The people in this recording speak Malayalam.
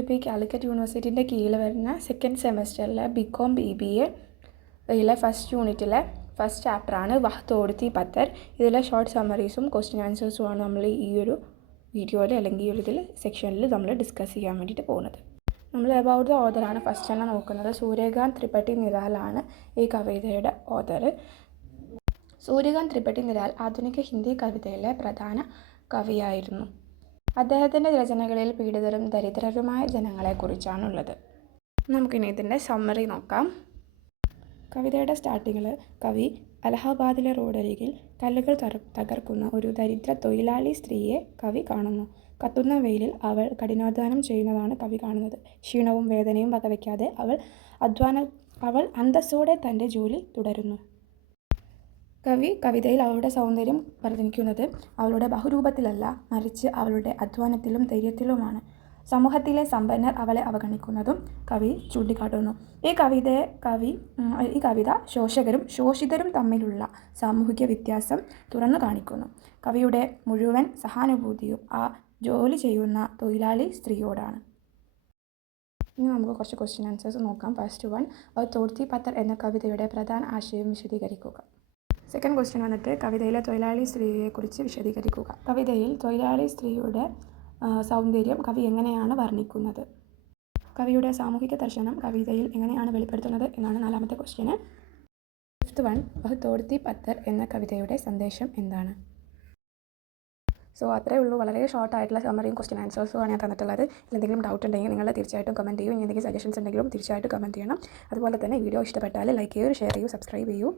KJP കാലിക്കറ്റ് യൂണിവേഴ്സിറ്റിൻ്റെ കീഴിൽ വരുന്ന സെക്കൻഡ് സെമസ്റ്ററിലെ BCom BBA ഫസ്റ്റ് യൂണിറ്റിലെ ഫസ്റ്റ് ചാപ്റ്ററാണ് വഹ്തോടുത്തി പത്തർ. ഇതിലെ ഷോർട്ട് സമ്മറീസും ക്വസ്റ്റ്യൻ ആൻസേഴ്സുമാണ് നമ്മൾ ഈ ഒരു വീഡിയോയിൽ അല്ലെങ്കിൽ ഈ ഒരു ഇതിൽ സെക്ഷനിൽ നമ്മൾ ഡിസ്കസ് ചെയ്യാൻ വേണ്ടിയിട്ട് പോകുന്നത്. നമ്മൾ അബൌട്ട് ദ ഓഥറാണ് ഫസ്റ്റ് തന്നെ നോക്കുന്നത്. സൂര്യകാന്ത് ത്രിപഠി നിരാലാണ് ഈ കവിതയുടെ ഓഥർ. സൂര്യകാന്ത് ത്രിപഠി നിരാൽ ആധുനിക ഹിന്ദി കവിതയിലെ പ്രധാന കവിയായിരുന്നു. അദ്ദേഹത്തിൻ്റെ രചനകളിൽ പീഡിതരും ദരിദ്രരുമായ ജനങ്ങളെക്കുറിച്ചാണുള്ളത്. നമുക്കിനി ഇതിൻ്റെ സമ്മറി നോക്കാം. കവിതയുടെ സ്റ്റാർട്ടിങ്ങിൽ കവി അലഹബാദിലെ റോഡരികിൽ കല്ലുകൾ തകർക്കുന്ന ഒരു ദരിദ്ര തൊഴിലാളി സ്ത്രീയെ കവി കാണുന്നു. കത്തുന്ന വെയിലിൽ അവൾ കഠിനാധ്വാനം ചെയ്യുന്നതാണ് കവി കാണുന്നത്. ക്ഷീണവും വേദനയും വകവയ്ക്കാതെ അവൾ അന്തസ്സോടെ തൻ്റെ ജോലി തുടരുന്നു. കവിതയിൽ അവളുടെ സൗന്ദര്യം വർദ്ധിക്കുന്നത് അവളുടെ ബഹുരൂപത്തിലല്ല, മറിച്ച് അവളുടെ അധ്വാനത്തിലും ധൈര്യത്തിലുമാണ്. സമൂഹത്തിലെ സമ്പന്നർ അവളെ അവഗണിക്കുന്നതും കവി ചൂണ്ടിക്കാട്ടുന്നു. ഈ കവിത ശോഷകരും ശോഷിതരും തമ്മിലുള്ള സാമൂഹിക വ്യത്യാസം തുറന്നു കാണിക്കുന്നു. കവിയുടെ മുഴുവൻ സഹാനുഭൂതിയും ആ ജോലി ചെയ്യുന്ന തൊഴിലാളി സ്ത്രീയോടാണ്. ഇനി നമുക്ക് കുറച്ച് ക്വസ്റ്റ്യൻ ആൻസേഴ്സ് നോക്കാം. ഫസ്റ്റ് വൺ, വഹ്തോടുത്തി പത്തർ എന്ന കവിതയുടെ പ്രധാന ആശയം വിശദീകരിക്കുക. സെക്കൻഡ് ക്വസ്റ്റ്യൻ വന്നിട്ട് കവിതയിലെ തൊഴിലാളി സ്ത്രീയെക്കുറിച്ച് വിശദീകരിക്കുക. കവിതയിൽ തൊഴിലാളി സ്ത്രീയുടെ സൗന്ദര്യം കവി എങ്ങനെയാണ് വർണ്ണിക്കുന്നത്? കവിയുടെ സാമൂഹിക ദർശനം കവിതയിൽ എങ്ങനെയാണ് വെളിപ്പെടുത്തുന്നത് എന്നാണ് നാലാമത്തെ ക്വസ്റ്റ്യന്. ഫിഫ്ത്ത് വൺ, വഹ്തോടുത്തി പത്തർ എന്ന കവിതയുടെ സന്ദേശം എന്താണ്? സോ അത്രയേ ഉള്ളൂ. വളരെ ഷോർട്ടായിട്ടുള്ള സമ്മറിയും ക്വസ്റ്റ്യൻ ആൻസേഴ്സുമാണ് ഞാൻ തന്നിട്ടുള്ളത്. എന്തെങ്കിലും ഡൗട്ട് ഉണ്ടെങ്കിൽ നിങ്ങൾ തീർച്ചയായിട്ടും കമൻറ്റ് ചെയ്യൂ. എന്തെങ്കിലും സജഷൻസ് ഉണ്ടെങ്കിലും തീർച്ചയായിട്ടും കമൻറ്റ് ചെയ്യണം. അതുപോലെ തന്നെ വീഡിയോ ഇഷ്ടപ്പെട്ടാൽ ലൈക്ക് ചെയ്യൂ, ഷെയർ ചെയ്യൂ, സബ്സ്ക്രൈബ് ചെയ്യൂ.